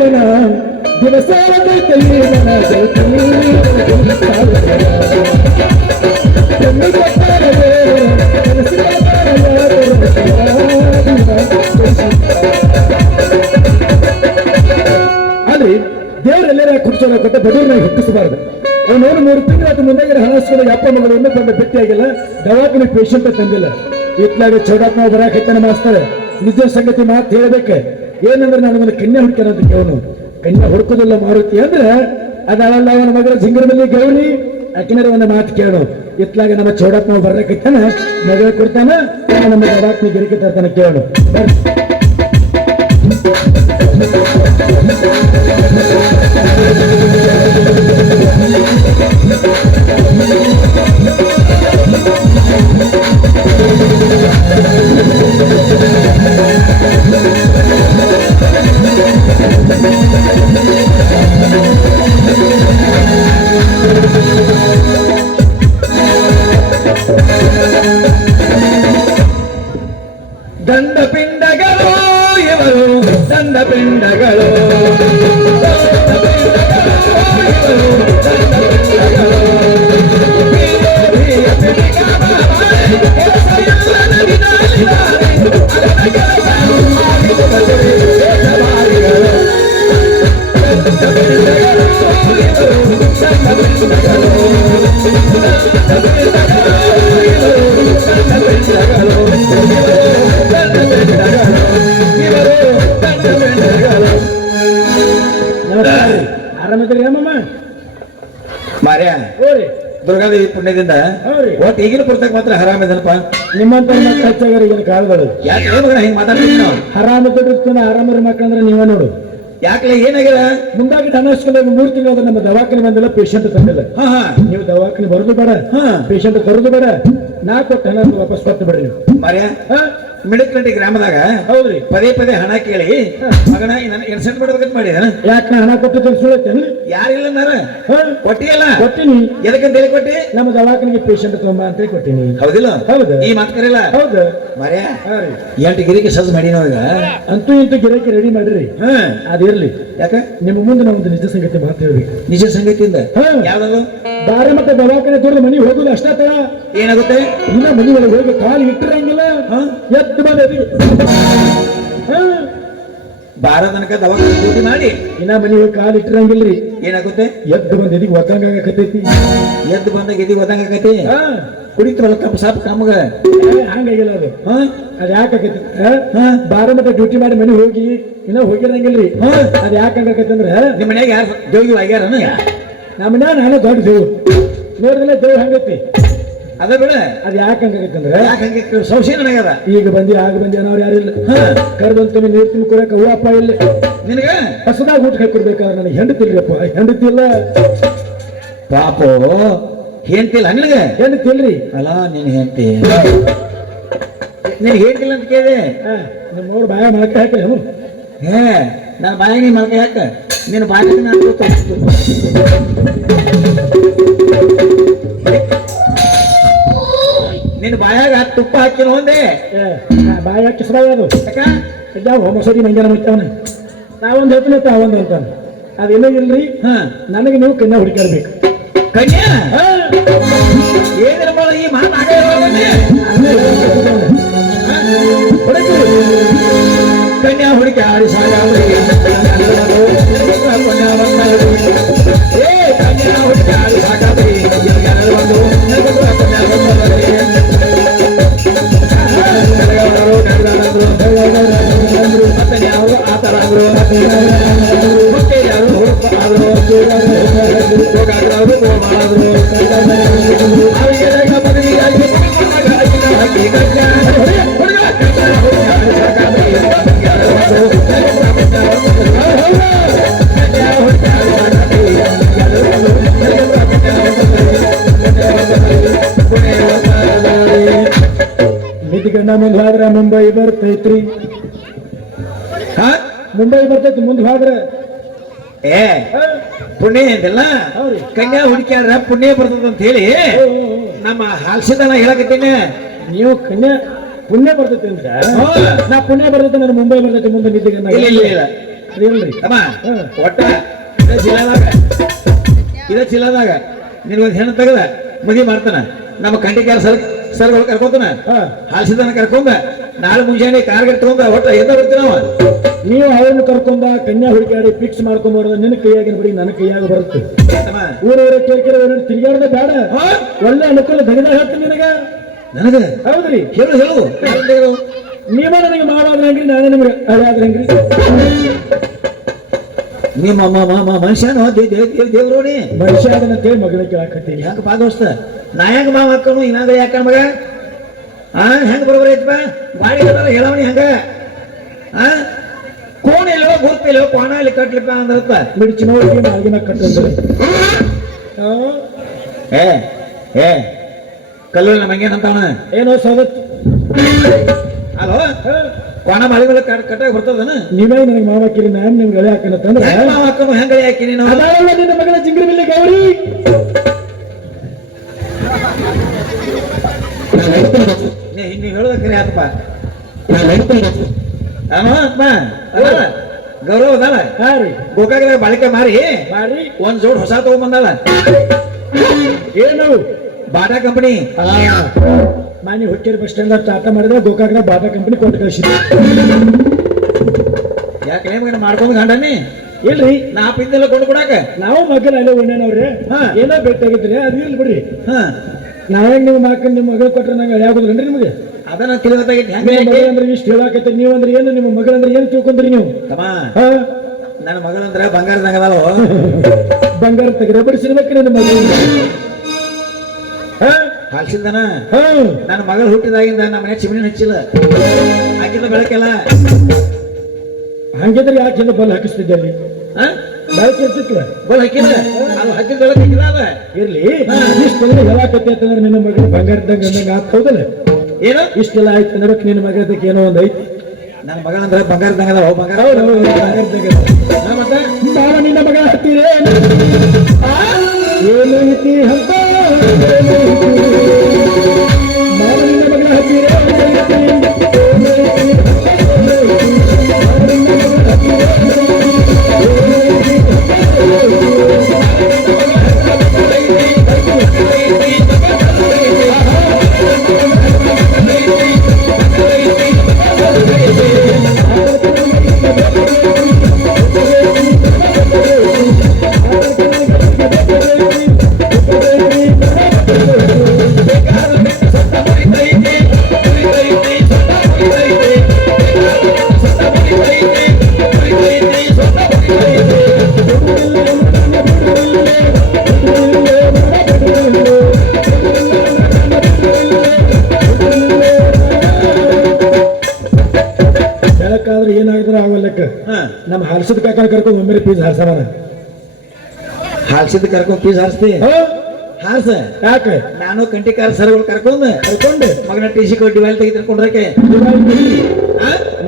ಮನ ದಿವಸ ಮನ ಅಲ್ಲಿ ದೇವರೆಲ್ಲರ ಕುರ್ಚೋಣ ಕೊಟ್ಟ ಬಡವರನ್ನ ಹುಟ್ಟಿಸಬಾರ್ದು. ಅವನೇನು 3 ತಿಂಗಳ ಮುಂದೆ ಹಣಸ್ಕೊಂಡು ಅಪ್ಪ ಮಗಳನ್ನು ಬಂದ ಭೇಟಿಯಾಗಿಲ್ಲ, ದವಾಖಾನೆ ಪೇಷಂಟ್ ತಂದಿಲ್ಲ. ಇತ್ಲಾಗ ಚೌಡಪ್ಪ ಬರಾಕೈತನ ಮಾಸ್ತಾರೆ. ನಿಜ ಸಂಗತಿ ಮಾತು ಹೇಳ್ಬೇಕೆ ಏನಂದ್ರೆ ನನಗೊಂದು ಕನ್ಯಾ ಹುಡ್ಕ್ಯಾರ ಅಂತ ಕೇವನು. ಕನ್ಯಾ ಹುಡುಕೋದಿಲ್ಲ ಮಾರುತಿ ಅಂದ್ರೆ ಅದಲ್ಲ ಅವನ ಮಗಳ ಜಿಂಗರದಲ್ಲಿ ಗೌರಿ ಅಕಿನರ ಒಂದು ಮಾತು ಕೇಳು. ಇತ್ಲಾಗ ನಮ್ಮ ಚೌಡಪ್ಪ ಬರಕೈತಾನ, ಮದುವೆ ಕೊಡ್ತಾನ, ನಮ್ಮ ದವಾಖಾನೆ ಗಿರಿಕೆ ತರ್ತಾನ ಕೇಳು. ದಂಡ ಪಿಂಡಗಳು ಇವರು ದಂಡ ಪಿಂಡಗಳು ಆರಾಮದ್ರಿ ಅಮ್ಮಮ್ಮ ಮಾರ್ಯ ದುರ್ಗಾದೇವಿ ಪುಣ್ಯದಿಂದ ಒಟ್ಟು ಈಗಿನ ಪುಸ್ತಕ ಮಾತ್ರ ಆರಾಮದನಪ್ಪ. ನಿಮ್ಮಂತ ಮಕ್ಕಳು ಹೆಚ್ಚಾಗ್ಯಾರ ಈಗಿನ ಕಾಲಗಳು. ಯಾಕೆ ಹಿಂಗ್ ಮಾತಾಡ್ತೀವಿ ನಾವು? ಆರಾಮ ಆರಾಮರ ಮಕ್ಕಳಂದ್ರೆ ನೀವೇ ನೋಡು. ಯಾಕಲೆ ಏನಾಗ್ಯದ ಮುಂದಾಗಿ ಅನಸ್ಕೊಂಡ 3 ತಿಂಗಳ ನಮ್ಮ ದವಾಖಾನೆ ಬಂದಿಲ್ಲ, ಪೇಷಂಟ್ ತಂದಿಲ್ಲ. ನೀವು ದವಾಖಾನೆ ಬರೋದು ಬೇಡ, ಪೇಷಂಟ್ ತರೋದು ಬೇಡ, ನಾ ಕೊಟ್ಟು ಹಣ ವಾಪಸ್ ಕೊಟ್ಟು ಬಿಡ್ರಿ. ಮಾರ್ಯ ಮಿಡಕ್ರಂಟಿ ಗ್ರಾಮದಾಗ ಹೌದ್ರಿ ಪದೇ ಪದೇ ಹಣ ಕೇಳಿ ಮಗನ ಎನ್ಸೆಂಟ್ ಮಾಡ್ಬೇಕಂತ ಮಾಡಿ ಯಾಕೆ ನಾ ಹಣ ಕೊಟ್ಟು ತರಿಸ್ಕೊಳತ್ತೇನೆ? ಯಾರಿಲ್ಲ ನಾರ ಕೊಟ್ಟಿಯಲ್ಲ? ಕೊಟ್ಟಿನಿ. ಎದಕ್ಕಂತ ಹೇಳಿ ಕೊಟ್ಟಿ? ನಮ್ಮ ದವಾಖಾನೆಗೆ ಪೇಷಂಟ್ ತಗೊಂಬ ಅಂತ ಕೊಟ್ಟಿನಿ. ಹೌದಿಲ್ಲ? ಹೌದು. ಈ ಮಾತು ಕರೆಯಲ್ಲ? ಹೌದು. ಮಾರ್ಯ 8 ಗಿರಿಕೆ ಸಜ್ ಮಾಡಿ ನಾವೀಗ ಅಂತೂ ಇಂತೂ ಗಿರಕಿ ರೆಡಿ ಮಾಡ್ರಿ. ಅದಿರ್ಲಿ. ಯಾಕ ನಿಮ್ಮ ಮುಂದೆ ನಾವೊಂದು ನಿಜ ಸಂಗತಿ ಮಾತು ಹೇಳ್ಬೇಕು. ನಿಜ ಸಂಗತಿಯಿಂದ ಯಾವ್ದು? ಬಾರ ಮತ್ತೆ ದವಾಖಾನೆ ದೂರದ ಮನೆಗೆ ಹೋಗುದು ಅಷ್ಟೇ ತರ. ಏನಾಗುತ್ತೆ? ಇನ್ನ ಮನೆ ಒಳಗೆ ಹೋಗಿ ಕಾಲು ಇಟ್ಟಿರಂಗಿಲ್ಲ, ಎದ್ದು ಬಂದ ಬಾರ ತನಕ ದವಾಖಾನೆ ಡ್ಯೂಟಿ ಮಾಡಿ ಇನ್ನ ಮನೆ ಹೋಗಿ ಕಾಲು ಇಟ್ಟಿರಂಗಿಲ್ರಿ. ಏನಾಗುತ್ತೆ? ಎದ್ದು ಬಂದ ಎದಿಗೆ ಒದಂಗ ಆಗತೈತಿ. ಎದ್ದು ಬಂದಾಗ ಎದಿಗೆ ಒದಂಗ ಆಗೈತಿ. ಕುಡಿತ್ರಲ್ಲ ಕಪ್ಪ ಸಾಪ್ ಕಾಮಗ ಹಂಗಾಗಿಲ್ಲ ಅದು. ಅದ್ ಯಾಕಾಕೈತಿ? ಬಾರ ಮತ್ತೆ ಡ್ಯೂಟಿ ಮಾಡಿ ಮನೆ ಹೋಗಿ ಇನ್ನ ಹೋಗಿರಂಗಿಲ್ರಿ. ಅದ್ ಯಾಕಾಗೈತಿ ಅಂದ್ರೆ ನಿಮ್ಮ ಮನ್ಯಾಗ ಯಾರು ದೇವ್ಗಿ ಆಗ್ಯಾರ? ನಮ್ಮ ಮನ್ಯಾಗ ನಾನು ದೊಡ್ಡ ದೇವ್ ನೋಡಿದ್ರೆ ದೇವ್ ಹಂಗೈತಿ. ಅದ ಬಿಡ. ಅದ್ ಯಾಕಂಗೈತಿ ಅಂದ್ರೆ ಯಾಕೆ ಸಂಶಯ ನನಗದ. ಈಗ ಬಂದಿ ಆಗ ಬಂದಿ ಅನ್ನೋರು ಯಾರಿಲ್ಲ. ಕರ್ದಂತ ನೀರು ತುಂಬ ಕೊಡಕ ಹೂವಪ್ಪ ಇಲ್ಲ. ನಿನಗ ಹೊಸದಾಗ ಊಟ ಹಾಕಿಡ್ಬೇಕಾದ್ರೆ ನನಗೆ ಹೆಂಡತಿಲ್ರಿಪ್ಪ, ಹೆಂಡತಿಲ್ಲ. ಪಾಪೋ ಹೆಂಡ್ತಿಲ್ಲ ನಿನಗೆ? ಹೆಂಡತಿಲ್ರಿ. ಅಲ್ಲ ನೀನ್ ಹೆಂಡತಿ ನಿನಗೆ ಹೇಳ್ತಿಲ್ಲ ಅಂತ ಕೇಳಿದೆ. ನಿಮ್ಮವ್ರು ಬಾಯ ಮಳಕೆ ಹಾಕಿಲ್ಲ. ನಾನು ಬಾಯ ನೀ ಮಳಕೆ ಹಾಕ ನೀನು ಬಾಯ ನಿನ್ನ ಬಾಯಾಗ ತುಪ್ಪ ಹಾಕಿನ ಒಂದೇ ಬಾಯ ಹಾಕಿ ಅದು ಯಾವ ಮೊಸರಿ ಮಂಜಾನ ಮುಚ್ಚಾವನ ನಾವೊಂದು ಹೇಳ್ತೀನಿ ತಾವೊಂದು ಅಂತಾನೆ. ಅದೇನೋ ಇಲ್ರಿ. ನನಗೆ ನೀವು ಕನ್ಯಾ ಹುಡುಕಾಡ್ಬೇಕು. ಕನ್ಯಾ ಏನಿರಬಾರ ಈ ಮಾತಾಗ ಕನ್ಯಾ ಹುಡುಕಿ ಆಡಿ ಸಾಗ ಕನ್ಯಾ ಹುಡುಕಿ ಆಡಿ ಸಾಕಾದ್ರಿ ಮತ್ತೆ ಯಾವ ಆತರ ಆದ್ರು ನಿಧಿಗಣ್ಣ ಮುಂದೆ ಹೋದ್ರ ಮುಂಬೈ ಬರ್ತೈತ್ರಿ. ಮುಂಬೈ ಬರ್ತೈತಿ ಮುಂದೆ ಹೋದ್ರ ಪುಣ್ಯ ಅಂತೆಲ್ಲ ಕನ್ಯಾ ಹುಡುಕ್ಯಾರ ಪುಣ್ಯ ಬರ್ತದ ಅಂತ ಹೇಳಿ ನಮ್ಮ ಹಾಲ್ಸಿದನ ಹೇಳಕತ್ತೀನಿ. ನೀವು ಕನ್ಯಾ ಪುಣ್ಯ ಬರ್ತೈತಿ ಅಂತ ನಾ ಪುಣ್ಯ ಬರ್ತೈತೆ ನಾನು ಮುಂಬೈ ಬರ್ತೈತಿ ಮುಂದೆ ನಿಧಿಗಣ್ಣ. ಇಲ್ಲ ಏನ್ರಿ ಅಮ್ಮ ಒಟ್ಟ ಇದ ಚೀಲದಾಗ ನಿನ್ಗೊಂದು ಹೆಣ್ಣು ತೆಗದ ಮದುವೆ ಮಾಡ್ತಾನ ನಮ್ಮ ಕಂಟಿಕಾರ ಸರ್ಗಳು ಕರ್ಕೊಂತಾನ ಹಾಲ್ಸಿದನ ಕರ್ಕೊಂಡ ನಾಳೆ ಮುಂಜಾನೆ ಕಾರ್ ಗಟ್ಟ ತಗೊಂಡ ಒಟ್ಟ ಎದ್ದ ಬರ್ತೀವಿ ನಾವು. ನೀವು ಅವರನ್ನು ಕರ್ಕೊಂಡ ಕನ್ಯಾ ಹುಡುಕಾಡಿ ಫಿಕ್ಸ್ ಮಾಡ್ಕೊಂಡ್ಬಾರ್ದು. ನಿನ್ನ ಕೈಯಾಗಿನ ಬಿಡಿ ನನ್ನ ಕೈಯಾಗ ಬರುತ್ತೆ. ಊರವರ ಕೇಳ್ಕಿರ ತಿರುಗಾಡದೆ ಬೇಡ. ಒಳ್ಳೆ ಅನುಕೂಲ ದಗದ ಹೇಳ್ತೀನಿ ನಿನಗ. ನನಗ ಹೌದ್ರಿ ಹೇಳು ಹೇಳು ನೀವ ನನಗೆ ಮಾಡೋದ್ರ ಹೆಂಗ್ರಿ, ನಾನೇ ನಿಮ್ಗೆ ಅದಾದ್ರ ಹೆಂಗ್ರಿ. ನಿಮ್ಮ ಮನುಷ್ಯನು ದೇವ್ರೋಡಿ ಮನುಷ್ಯ ಅದನ್ನಂತೇಳಿ ಮಗಳ ಕೇಳಾಕತ್ತೀನಿ. ಯಾಕೆ ಪಾದೋಸ್ತ ನಾ ಹೆಂಗ ಮಾವ ಹಾಕೋನು ಇನ್ನಾಗ ಯಾಕ ಮಗ ಹೆಂಗ ಬರೋಬರ ಐತಪ್ಪ ಬಾಡಿ ಹೇಳವಣಿ ಹಂಗ ಕೋಣ ಇಲ್ಲೋ ಗುರ್ತಿಲ್ಲೋ ಕೋಣ ಇಲ್ಲಿ ಕಟ್ಲಿಪ್ಪ ಅಂದ್ರಪ್ಪ ಬಿಡಿಚಿನ ಆಗಿನ ಕಟ್ಟಿದ್ರೆ ಏ ಕಲ್ಲು ನಮಗೇನಂತವನ ಏನೋ ಸವತ್ ಅಲೋ ಕೋಣ ಮಳೆ ಮೇಲೆ ಕಟ್ಟಾಗ ಬರ್ತದನ. ನೀವೇ ನನಗೆ ಮಾವ ಹಾಕಿರಿ, ನಾನು ನಿಮ್ಗೆ ಗಳೆ ಹಾಕನಂತಂದ್ರೆ ಮಾವ ಹಾಕೋನು ಹೆಂಗ ಗಳೆ ಹಾಕಿನಿ ನಾವು. ಅದಾವಲ್ಲ ನಿನ್ನ ಮಗಳ ಜಿಂಗರಿ ಬಿಲ್ಲಿ ಗೌರಿ. ಹಿಂಗೆ ಹೇಳೋದ ಕರೆ ಆತಪ್ಪ. ಗೌರವ ಅದಲ್ಲ ಗೋಕಾಕದಾಗ ಬಾಳಿಕೆ ಮಾರಿ ಒಂದ್ ಜೋಡ್ ಹೊಸ ತಗೊಂಡ್ಬಂದಲ್ಲ. ಏನು ಬಾಟಾ ಕಂಪನಿ ಮಾನಿ ಹುಕ್ಕೇರಿ ಬಸ್ ಸ್ಟ್ಯಾಂಡ್ ಟಾಟಾ ಮಾಡಿದ್ರೆ ಗೋಕಾಕದಾಗ ಬಾಟಾ ಕಂಪನಿ ಕೊಟ್ಟು ಕಳಿಸಿದ್ವಿ. ಯಾಕೆ ಮಾಡ್ಕೊಂಡ್ ಗಂಡನಿ ಇಲ್ರಿ ನಾ ಪಿಂದೆಲ್ಲ ಕೊಂಡು ಕೊಡಾಕ ನಾವು ಮಗನ ಅಲ್ಲೇ ಒಣ್ಣೇನವ್ರಿ ಏನೋ ಬೇಕಾಗಿದ್ರಿ ಅದು ಇರ್ಲಿ ಬಿಡ್ರಿ. ನಾವೇಗ್ ನೀವು ಮಾಕಂಡ್ ನಿಮ್ಮ ಮಗಳು ಕೊಟ್ರೆ ನಂಗೆ ಯಾವ್ದಲ್ರಿ ನಿಮ್ಗೆ ಅದನ್ನ ತಿಳಿದಾಗೈತಿ. ಅಂದ್ರೆ ಇಷ್ಟು ಹೇಳಾಕೈತಿ. ನೀವಂದ್ರೆ ಏನು ನಿಮ್ಮ ಮಗಳಂದ್ರೆ ಏನು ತಿಳ್ಕೊಂಡ್ರಿ ನೀವು? ನನ್ನ ಮಗಳಂದ್ರೆ ಬಂಗಾರದಾಗ ಅದಾವ. ಬಂಗಾರ ತೆಗೆದ ಬಡಿಸಿರ್ಬೇಕ್ರಿ ನಿಮ್ಮ ಮಗಳು. ಹಾಲ್ಸಿದ್ದಾನ ನನ್ನ ಮಗಳು ಹುಟ್ಟಿದಾಗಿಂದ ನಮ್ಮ ಮನೆ ಚಿಮಣಿ ಹಚ್ಚಿಲ್ಲ, ಹಾಕಿದ ಬೆಳಕೆಲ್ಲ. ಹಂಗಿದ್ರೆ ಯಾಕೆ ಹಿಂದೆ ಬಲ್ ಹಾಕಿಸ್ತಿದ್ದಲ್ಲಿ ಬೆಳಕು ಇರ್ತಿತ್ತು. ಬಲ್ ಹಾಕಿಲ್ಲ ಅದು ಹಚ್ಚಿದ ಬೆಳಕು ಹಾಕಿಲ್ಲ. ಅದ ಇರ್ಲಿ ಇಷ್ಟೆಲ್ಲ ಹೇಳಾಕತಿ ಅಂತಂದ್ರೆ ನಿನ್ನ ಮಗಳು ಬಂಗಾರದಂಗ ಅಂದಂಗ ಆತ್ ಹೌದಲ್ಲ. ಏನು ಇಷ್ಟೆಲ್ಲ ಆಯ್ತು ಅಂದ್ರೆ ನಿನ್ನ ಮಗಳದಕ್ಕೆ ಏನೋ ಒಂದ್ ಐತಿ. ನನ್ನ ಮಗಳಂದ್ರೆ ಬಂಗಾರದಂಗ ಅದಾವ. ಬಂಗಾರ ಬಂಗಾರದಾಗ ಮತ್ತೆ ಬಾಳ ನಿನ್ನ ಮಗ ಹತ್ತೀರೇ ಏನು ಐತಿ ಅಂತ ಬಾಳ ನಿನ್ನ ಮಗ ಹತ್ತೀರೇ ಏನಾಗಿದ್ರೆ ಆಗಲ್ಲಕ್ಕ. ನಮ್ಮ ಹಾಲ್ಸಿದ ಕಾಕ ಕರ್ಕೊಂಡು ಒಮ್ಮೆ ಪೀಸ್ ಹಾರ್ಸವನ. ಹಾಲ್ಸಿದ ಕರ್ಕೊಂಡ್ ಪೀಸ್ ಹಾರಿಸ್ತಿ ಹಾರ್ಸ ಯಾಕೆ ನಾನು ಕಂಟಿಕಾರ ಸರ್ಗಳು ಕರ್ಕೊಂಡು ಮಗನ ಟಿ ಸಿ ಕೊಟ್ಟು ಡಿವೈಲ್ ತೆಗೆದುಕೊಂಡ್ರಕ್ಕೆ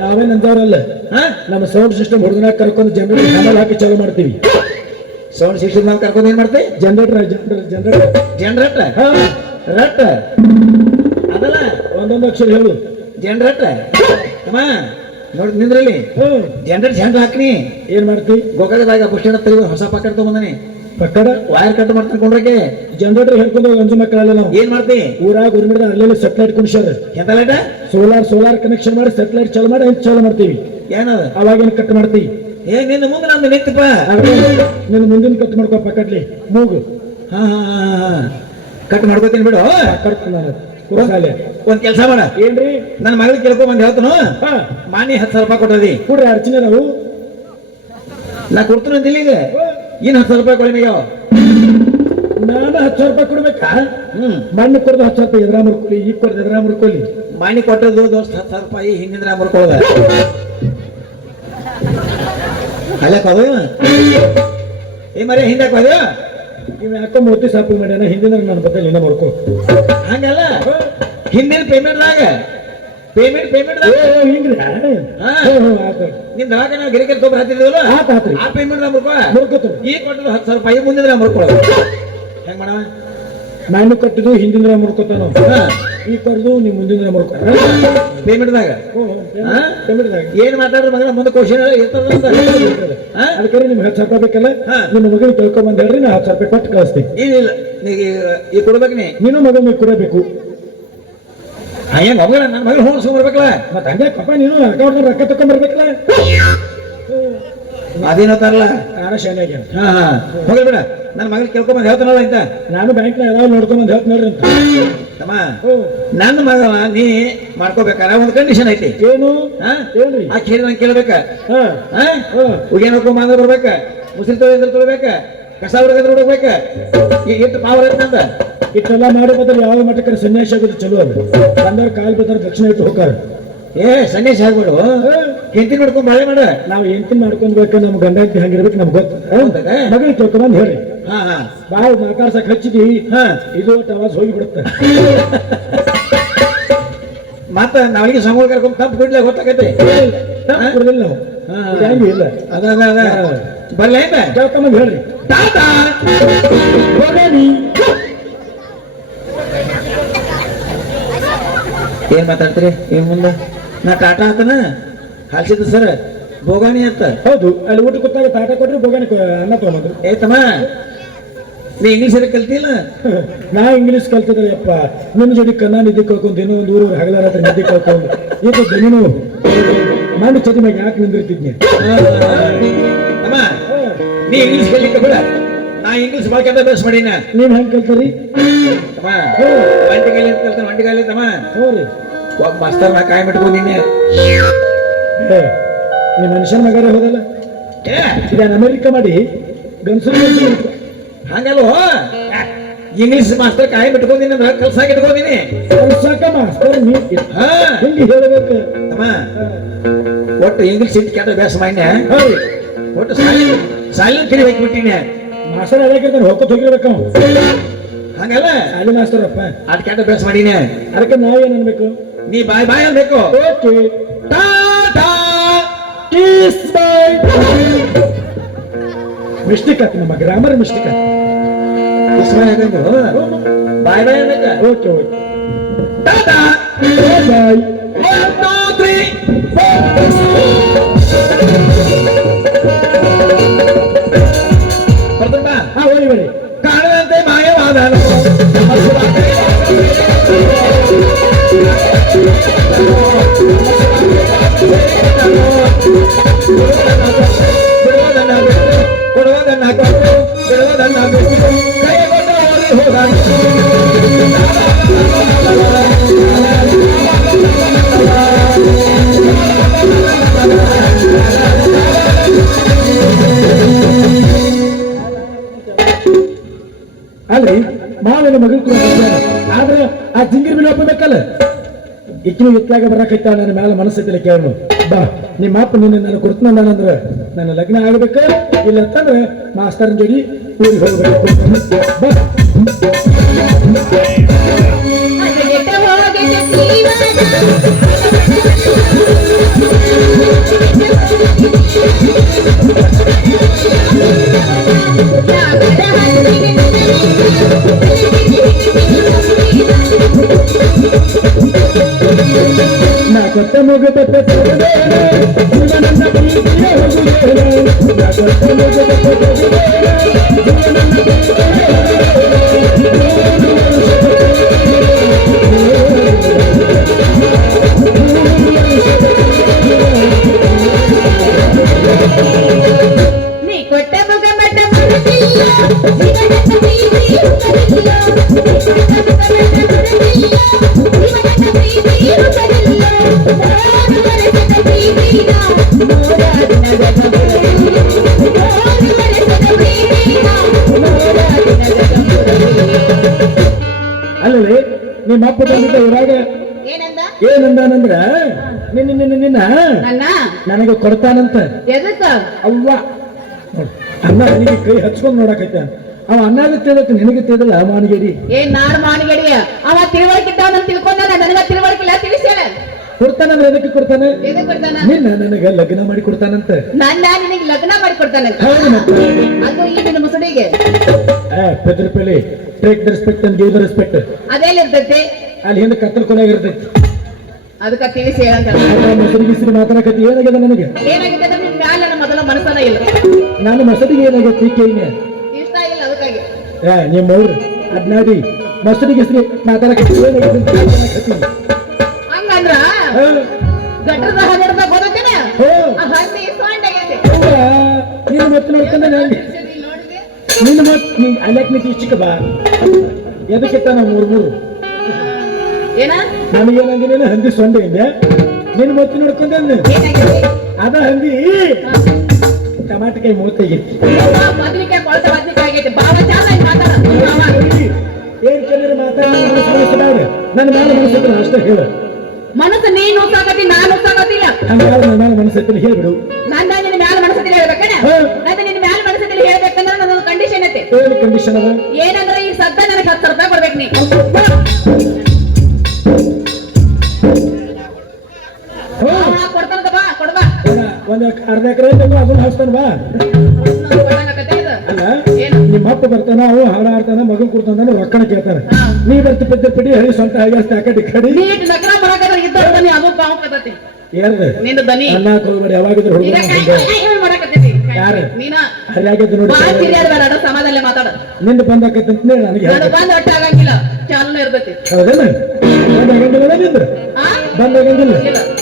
ನಾವೇನ್ ಅಂದವ್ರಲ್ಲ. ನಮ್ಮ ಸೌಂಡ್ ಸಿಸ್ಟಮ್ ಹುಡುಗನ ಕರ್ಕೊಂಡು ಜನರೇಟರ್ ಹ್ಯಾಂಡಲ್ ಹಾಕಿ ಚಾಲು ಮಾಡ್ತೀವಿ. ಸೌಂಡ್ ಸಿಸ್ಟಮ್ ನಾವು ಕರ್ಕೊಂಡು ಏನ್ ಮಾಡ್ತೀವಿ? ಜನರೇಟರ್ ರಟ್ ಅದಲ್ಲ ಒಂದೊಂದು ಅಕ್ಷರ ಹೇಳು. ಜನರೇಟರ್ ನೋಡಿ ನಿಂದ್ರಲ್ಲಿ ಜನರೇಟರ್ ಹಾಕ್ನಿ. ಏನ್ ಮಾಡ್ತಿ? ಗೋಕಾಕದಾಗ ಬಸ್ ಸ್ಟ್ಯಾಂಡ್ ತೆಗೆದು ಹೊಸ ಪಾಕೆಟ್ ತಗೊಂಬಂದನಿ. ಪಕ್ಕಡ ವೈರ್ ಕಟ್ ಮಾಡ್ತಾನೆ ಕೊಂಡ್ರಕ್ಕೆ ಜನರೇಟರ್ ಹೇಳ್ಕೊಂಡು ಗಂಜು ಮಕ್ಕಳಲ್ಲ. ನಾವು ಏನ್ ಮಾಡ್ತಿ? ಊರಾಗ ಊರಿನ ಅಲ್ಲೆಲ್ಲ ಸೆಟಲೈಟ್ ಕುಣಿಸ್ಯಾರ. ಎಂತ ಲೈಟ? ಸೋಲಾರ್ ಕನೆಕ್ಷನ್ ಮಾಡಿ ಸೆಟಲೈಟ್ ಚಾಲು ಮಾಡಿ ಚಾಲು ಮಾಡ್ತೀವಿ. ಏನದ ಅವಾಗೇನು ಕಟ್ ಮಾಡ್ತೀವಿ? ನಿನ್ನ ಮುಂದೆ ನಮ್ದು ನಿಂತಪ್ಪ. ನಿನ್ನ ಮುಂದಿನ ಕಟ್ ಮಾಡ್ಕೋ ಪಕ್ಕಟ್ಲಿ ಮೂಗು. ಕಟ್ ಮಾಡ್ಕೋತೀನಿ ಬಿಡು. ಒಂದ್ ಕೆಲಸ ಮಾಡ. ಏನ್ರಿ? ನನ್ನ ಮಗಳಿಗೆ ಕೇಳ್ಕೊಂಡ್ ಹೇಳ್ತಾನು. ಮಾನಿ 10,000 ರೂಪಾಯಿ ಕೊಟ್ಟದಿ ಕೊಡ್ರಿ. ಅರ್ಚನೆ ನಾವು ನಾ ಕೊಡ್ತೀನಿ ಅಂತಿಲ್ಲ. ಈಗ ಇನ್ 10,000 ರೂಪಾಯಿ ಕೊಡಿ. ನೀವು ನಾನು 10,000 ರೂಪಾಯಿ ಕೊಡ್ಬೇಕಾ? ಮಣ್ಣು ಕೊಡ್ದು 10,000 ರೂಪಾಯಿ ಎದುರಾ ಮುರ್ಕೊಲಿ, ಈಗ ಕೊಡ್ದು ಎದುರಾ ಮುರ್ಕೊಲಿ. ಮಾನಿ ಕೊಟ್ಟದ್ದು ದೋಸ್ತ 10,000 ರೂಪಾಯಿ ಹಿಂದಿನ ಮುರ್ಕೊಳ್ಳೋದ ಅಲ್ಲಕೋದು. ಏ ಮರೆ ಹಿಂದಕ್ಕೋದು ನೀವು ಯಾಕೋ ಮೂರ್ತಿ ಸಾಪಿ ಮಾಡ್ಯಾನ. ಹಿಂದಿನ ನನ್ನ ಬದಲು ಏನ ಮಾಡ್ಕೊ. ಹಂಗಲ್ಲ ಹಿಂದಿನ ಪೇಮೆಂಟ್ದಾಗ ಪೇಮೆಂಟ್ ಹಿಂಗ್ರಿ ನಿಮ್ ದವಾಖಾನೆ ಗಿರಿಕೆರೆ ತೊಗೊಂಡು ಹತ್ತಿದ್ವಲ್ಲ ಆ ಪೇಮೆಂಟ್ ಮುರ್ಕೋತ. ಈಗ ಕೊಟ್ಟದ್ದು 10,000 ರೂಪಾಯಿ ಮುಂದಿನ ಮುರ್ಕೊಳ್ಳೋದು. ಹೆಂಗ್ ಮಾಡವ? ನಾನು ಕಟ್ಟಿದ್ದು ಹಿಂದಿನ ಮುರ್ಕೋತಾನ ಈ ಕರ್ದು ನೀ ಮುಂದಿನ ಮುರ್ಕೊ ಪೇಮೆಂಟ್ದಾಗ ಏನ್ ಮಾತಾಡ್ರಿ ಮಗನ ಮುಂದೆ ಕ್ವಶನ್ ಅದಕ್ಕೆ ನಿಮ್ಗೆ 10,000 ರೂಪಾಯಿ ಬೇಕಲ್ಲ ನಿಮ್ಮ ಮಗನ ಕೇಳ್ಕೊಂಬಂದ್ ಹೇಳ್ರಿ ನಾ 10,000 ರೂಪಾಯಿ ಕೊಟ್ಟು ಕಳಿಸ್ತೀನಿ. ಇಲ್ಲ ಈ ಕೊಡ್ಬೇಕು ನೀನು ಮಗ ನೀವು ಕೊಡಬೇಕು. ಹೆಂಗ ಮಗಳ ನನ್ನ ಮಗಳು ಹೋಗಿ ಬರ್ಬೇಕಲ್ಲ ಮತ್ತೆ ಹಂಗೆ ಕಪ್ಪ ನೀನು ಅಕೌಂಟ್ ರೊಕ್ಕ ತಕೊಂಡ್ ಬರ್ಬೇಕಲ್ಲ. ಅದೇನೋ ತರಲ್ಲ ನಾನು ಶಾಲೆಗೆ ಹೋಗ್ಲಿ ಬಿಡ ನನ್ನ ಮಗಳು ಕೇಳ್ಕೊಂಬಂದ್ ಹೇಳ್ತಾನಲ್ಲ ಅಂತ ನಾನು ಬ್ಯಾಂಕ್ನ ಯಾವಾಗ ನೋಡ್ಕೊಂಬಂದ್ ಹೇಳ್ತ ನೋಡ್ರಿ ಅಂತ. ತಮ್ಮ ನನ್ನ ಮಗವ ನೀ ಮಾಡ್ಕೋಬೇಕಾರ ಒಂದು ಕಂಡೀಷನ್ ಐತಿ. ಏನು ಹೇಳ್ರಿ? ಆ ಕೇಳಿ ನಂಗೆ ಕೇಳ್ಬೇಕ ಉಗೇನ್ ನೋಡ್ಕೊಂಡ್ ಬಂದ್ರೆ ಬರ್ಬೇಕ, ಮುಸ್ರಿ ತೊಳಿಬೇಕ, ಕಸ ಹುಡುಗದ್ರೆ ಹುಡುಗ್ಬೇಕ, ಎಷ್ಟು ಪಾವರ್ ಐತೆ ನಂದ. ಇಷ್ಟೆಲ್ಲ ಮಾಡಿ ಬದಲು ಯಾವ ಮಟ್ಟಕ್ಕೆ ಸನ್ಯಾಸ ಆಗೋದು ಚಲೋ ಅದು. ಬಂದವ್ರು ಕಾಲ್ ಬಿದ್ದಾರ ದಕ್ಷಿಣ ಇಟ್ಟು ಹೋಗಾರ. ಸನ್ಯಾಸ ಆಗ್ಬಿಡು, ಹೆಂಡತಿ ನೋಡ್ಕೊಂಡ್ ಬಾಳೆ ಮಾಡ. ನಾವು ಹೆಂಡತಿ ಮಾಡ್ಕೊಂಡ್ಬೇಕು, ನಮ್ ಗಂಡ ಹೆಂಡತಿ ಹಂಗಿರ್ಬೇಕು ನಮ್ಗೆ ಗೊತ್ತ. ಮಗಳಿಗೆ ತಿಳ್ಕೊಂಡ್ ಹೇಳಿ ಬಾಯಿ ಮಾತಾಡ್ಸಕ್ ಹಚ್ಚಿದಿ ಇದು ಆವಾಜ್ ಹೋಗಿಬಿಡುತ್ತೆ. ಮತ್ತ ನಾವಳಿಗೆ ಸಮೂಹ ಕರ್ಕೊಂಡ್ ತಪ್ಪು ಬಿಡ್ಲೆ ಗೊತ್ತಾಗತ್ತೆ ಕೊಡಲಿಲ್ಲ ನಾವು ಇಲ್ಲ. ಬರ್ಲ ಕೇಳ್ಕೊಂಬಂದ್ ಹೇಳ್ರಿ. ಏನ್ ಮಾತಾಡ್ತೀರಿ ಏನ್ ಮುಂದ? ನಾ ಟಾಟಾ ಅಂತನ ಹಾಲ್ಸಿದ್ದು ಸರ್ ಬೋಗಾಣಿ ಅಂತ. ಹೌದು, ಅಲ್ಲಿ ಊಟ ಕೂತಾಗ ಟಾಟಾ ಕೊಟ್ರೆ ಬೋಗಾಣಿ ಅನ್ನ ತಗೊಂಡ್ರು. ಏತಮ್ಮ ನೀ ಇಂಗ್ಲೀಷ್ ಕಲ್ತಿಲ್ಲ? ನಾ ಇಂಗ್ಲೀಷ್ ಕಲ್ತಿದ್ರೆ ಅಪ್ಪ ನಿನ್ನ ಜೋಡಿ ಕನ್ನಡ ನಿದ್ದೆ ಕಳ್ಕೊಂಡು ಏನೋ ಒಂದು ಊರು ಹಗಲ ರಾತ್ರಿ ನಿದ್ದೆ ಕಳ್ಕೊಂಡು ಈಗ ದನಿನು ಮಾಡಿ ಚದಿ ಮ್ಯಾಗ ಯಾಕೆ ನಿಂದಿರ್ತಿದ್ನಿ. ಅಮ್ಮ ನೀ ಇಂಗ್ಲೀಷ್ ಕಲಿಕ್ಕೆ ಬಿಡ, ನಾ ಇಂಗ್ಲೀಷ್ ಬಾಳ್ಕಂತ ಬೇಸ್ ಮಾಡೀನ. ನೀವ್ ಹೆಂಗ್ ಕಲ್ತರಿ? ವಂಟಿಗಾಲಿ ಅಂತ ಕಲ್ತಾನ. ವಂಟಿಗಾಲಿ ತಮ್ಮ ಹೋರಿ ಒಬ್ಬ ಮಾಸ್ತರ್ ನಾ ಕಾಯಿ ಬಿಟ್ಕೊಂಡು ನಿನ್ನೆ ನೀ ಮನುಷ್ಯನ ಮಗಾರ ಹೋದಲ್ಲ ಇದನ್ನ ಅಮೆರಿಕ ಮಾಡಿ ಗನ್ಸರು ಹಂಗಲ್ವ ಇಂಗ್ಲಿಷ್ ಮಾಸ್ತರ್ ಕಾಯಿ ಬಿಟ್ಕೊಂಡಿನ ಕಲ್ಸಾಕ ಇಟ್ಕೊಂಡಿನಿ. ಕಲ್ಸಾಕ ಮಾಸ್ತರ್ ನೀ ಹಿಂಗೆ ಹೇಳಬೇಕು ತಮ್ಮ. ಒಟ್ಟು ಇಂಗ್ಲಿಷ್ ಇಟ್ಟು ಕೆಟ್ಟ ಬೇಸ ಮಾಡಿ ಒಟ್ಟು ಸಾಲಿನ ಕರಿ ಹಾಕಿಬಿಟ್ಟಿನಿ. ಮಾಸ್ತರ್ ಅದಾಗಿರ್ತಾನೆ ಹೋಗ್ಕೊತ ಹೋಗಿರ್ಬೇಕು. ಹಂಗಲ್ಲ ಶಾಲೆ ಮಾಸ್ತರ್ ಅಪ್ಪ ಅದ್ ಕೆಟ್ಟ ಬೇಸ ಮಾಡೀನಿ. ಅದಕ್ಕೆ ನಾವ್ ಏನ್ ಅನ್ಬೇಕು? ನೀ ಬಾಯ್ ಬಾಯ್ ಅನ್ಬೇಕು. ಮಿಸ್ಟೇಕ್ ಆಯ್ತು, ನಮ್ಮ ಗ್ರಾಮರ್ ಮಿಸ್ಟೇಕ್ ಆಯ್ತು. ಬಾಯ್ ಬಾಯ್ ಅನ್ಬೇಕ. ಓಕೆ ಓಕೆ ಟಾಟಾ ಬಾಯ್. 1 2 3 ಬರ್ತಮ್ಮ. ಒಳ್ಳೆ ಒಳ್ಳೆ ಕಾಣದಂತೆ ಮಾಯವಾದ ಕೊಡುವುದನ್ನ ಕೊಟ್ಟು ಬಿಡುವುದನ್ನ ಬಿಟ್ಟು ಕೈ ಕೊಟ್ಟು ಹೋದ ಅಲ್ರಿ ಮಾವನ ಮಗಳು ಕೂಡ ಆದ್ರೆ ಆ ಜಿಂಗಿರ್ ಬಿಲ್ ಒಪ್ಪಬೇಕಲ್ಲ. ಇಕ್ಕಿನ ಇತ್ತಾಗ ಬರಕೈತ ನನ್ನ ಮೇಲೆ ಮನಸ್ಸೈತಿಲ್ಲ ಕೇಳನು. ಬಾ ನಿಮ್ಮ ಅಪ್ಪ ನಿನ್ನ ನಾನು ಕೊಡ್ತಾನ ನಾನಂದ್ರ ನನ್ನ ಲಗ್ನ ಆಗ್ಬೇಕು, ಇಲ್ಲ ಅಂತಂದ್ರೆ ಮಾಸ್ತರ್ ಜೋಡಿ ಊರಿಗೆ ಹೋಗ್ಬೇಕು. ಬಾ ನಾ ಕೊಟ್ಟ ಮಗು ನೀ ಕೊಟ್ಟ ಮಗ ಮಟ್ಟ ಬರುತ್ತಿಲ್ಲ. ಅಲ್ಲೇ ನಿಮ್ಮ ಅಪ್ಪ ಬಂದಿದ್ದ ಊರಾಗ ಏನಂದ? ಏನಂದಾನಂದ್ರ ನಿನ್ನ ನಿನ್ನ ನಿನ್ನ ನನ್ನ ನನಗೆ ಕೊಡ್ತಾನಂತ. ಎದಕ್ಕ? ಅವ್ವ ಅನ್ನ ನಿನಗೆ ಕೈ ಹಚ್ಕೊಂಡ್ ನೋಡಕೈತ. ಅವ ಅನ್ನಾಗ ತಿಳಕ್ ನಿನಗೆ ತಿಳಿದಲ್ಲ ಮಾನಗೇರಿ. ಏನ್ ನಾನ್ ಮಾನಗಡಿಯ ಅವ ತಿಳುವಳಿಕೆ ಇದ್ದಾವನ್ನ ತಿಳ್ಕೊಂಡ ನನಗ ತಿಳುವಳಿಕೆ ಇಲ್ಲ ತಿಳಿಸ್ಯಾಳ. ಕೊಡ್ತಾನಂದ್ರೆ ಎದಕ್ಕೆ ಕೊಡ್ತಾನೆ? ಎದಕ್ ಕೊಡ್ತಾನ? ನಿನ್ನ ನನಗ ಲಗ್ನ ಮಾಡಿ ಕೊಡ್ತಾನಂತ. ನನ್ನ ನಿನಗೆ ಲಗ್ನ ಮಾಡಿ ಕೊಡ್ತಾನ. ಹೌದು ಮತ್ತೆ ಅದು ಈ ನಿನ್ನ ಮುಸುಡಿಗೆ ಪೆದ್ರಪಲ್ಲಿ take the respect and give the respect. ಅದೆಲ್ಲ ಇರ್ತೈತಿ ಅಲ್ಲಿ ಹಿಂದೆ ಕತ್ತಲ ಕೊನೆಯಾಗ ಇರ್ತೈತಿ. ಅದಕ್ಕ ತಿಳಿಸಿ ಹೇಳಂತ ಮೊಸರು ಗಿಸಿರಿ ಮಾತಾಡಕತ್ತಿ ಏನಾಗಿದೆ ನನಗೆ? ಏನಾಗಿದೆ ಅಂದ್ರೆ ನಿಮ್ ಮ್ಯಾಲ ನನ್ನ ಮೊದಲ ಮನಸ್ಸನ ಇಲ್ಲ. ನಾನು ಮೊಸರಿಗೆ ಏನಾಗೈತಿ ಕೇಳಿನ ಇಷ್ಟ ಆಗಿಲ್ಲ ಅದಕ್ಕಾಗಿ. ನಿಮ್ಮ ಅವ್ರು ಅದ್ನಾಡಿ ಮೊಸರು ಗಿಸಿರಿ ಮಾತಾಡಕತ್ತಿ ಏನಾಗಿದೆ ಅಂತ ಮಾತಾಡಕತ್ತಿ. ಹಂಗಂದ್ರ ಗಟ್ಟರದ ಹನ್ನೆರಡ ಗೊತ್ತೇನ ಆ ಹಸಿ ಸೌಂಡ್ ಆಗೈತಿ. ನೀನು ಮತ್ತೆ ನೋಡ್ಕೊಂಡೆ ನಂಗೆ ನೋಡಿದೆ ನಿನ್ನ ಮತ್ತೆ ನೀ ಅಲ್ಲಕ್ ನಿಂತು ಇಷ್ಟಕ್ಕೆ ಬಾ ಎದಕ್ಕಿತ್ತ ನಾವು ಮೂರು ಏನ ನನಗೇನಂದಿನ ಹಂದಿ ಸೊಂಡೆ ಇದೆ ನಿನ್ನ ಮತ್ತೆ ನೋಡ್ಕೊಂಡೆ ಏನಾಗಿದೆ ಅದ ಹಂದಿ ಟಮಾಟಿಕಾಯಿ ಮೂವತ್ತೈಗೈತಿ ಬದ್ನಿಕಾಯಿ ಕೊಳತ ಬದ್ನಿಕಾಯಿ ಆಗೈತಿ. ಬಾಳ ಚೆನ್ನಾಗಿ ಮಾತಾಡ ಏನ್ ಕೇಳಿದ್ರೆ ಮಾತಾಡ ನನ್ನ ಮೇಲೆ ಮನಸ್ಸಿದ್ರೆ ಅಷ್ಟೇ ಹೇಳ. ಮನಸ್ಸು ನೀನು ಉಸಾಕತಿ ನಾನು ಉಸಾಕತಿಲ್ಲ. ಹಂಗಾದ್ರೆ ನನ್ನ ಮೇಲೆ ಮನಸ್ಸೈತಿ ಹೇಳ್ಬಿಡು. ನನ್ನ ನಿನ್ನ ಮ್ಯಾಲ ಮನಸ್ಸಲ್ಲಿ ಹೇಳ್ಬೇಕೇನ? ನನ್ನ ನಿನ್ನ ಮ್ಯಾಲ ಮನಸ್ಸಲ್ಲಿ ಹೇಳ್ಬೇಕಂದ್ರೆ ನನ್ನೊಂದು ಕಂಡೀಷನ್ ಐತಿ. ಏನು ಕಂಡೀಷನ್ ಅದ? ಏನಂದ್ರೆ ಈಗ ಸದ್ದ ನನಗೆ 10 ರೂಪಾಯಿ ಕೊಡ್ಬೇಕು ನೀ. ಕೊಡ್ತಾನದ ಬಾ ಕೊಡ್ಬಾ. ಒಂದ್ ಅರ್ಧ ಎಕರೆ ಅದನ್ನ ಹಾಕ್ತಾನ ಬಾ. ಅಲ್ಲ ನಿಮ್ಮ ಅಪ್ಪ ಬರ್ತಾನ ಅವು ಹಾಡಾಡ್ತಾನ ಮಗನ್ ಕೊಡ್ತಾನ ರೊಕ್ಕಣ ಕೇಳ್ತಾನ. ನೀ ಬರ್ತಿ ಪದ್ದ ಪಿಡಿ ಹೇಳಿ ಸ್ವಂತ ಹಾಗೆ ಆಕಡಿ ಕಡಿ ನೀಟ್ ನಕರ ಮಾಡಕದ್ರ ಇದ್ದನಿ ಅದು ಪಾವ ಕದತಿ. ಯಾರ್ದ ನಿಂದ ದನಿ ಅನ್ನ ಹೋಗ್ಬೇಡಿ ಯಾವಾಗಿದ್ರು ಹುಡುಗ ಮಾಡಕತ್ತಿ. ಯಾರು ನೀನ ಹರಿಯಾಗಿದ್ದು ನೋಡಿ ಬಾ ತಿರ್ಯಾಡಬೇಡ ಸಮಾಧಾನ ಮಾತಾಡ. ನಿಂದ ಬಂದಾಕೈತಿ ನನಗೆ ನಾನು ಬಂದ ಒಟ್ಟ ಆಗಂಗಿಲ್ಲ ಚಾಲನೆ ಇರ್ತೈತಿ. ಹೌದೇನ ಬಂದಾಗಂಗಿಲ್ಲ ನಿಂದ್ರ ಬಂದಾಗಂಗಿಲ್ಲ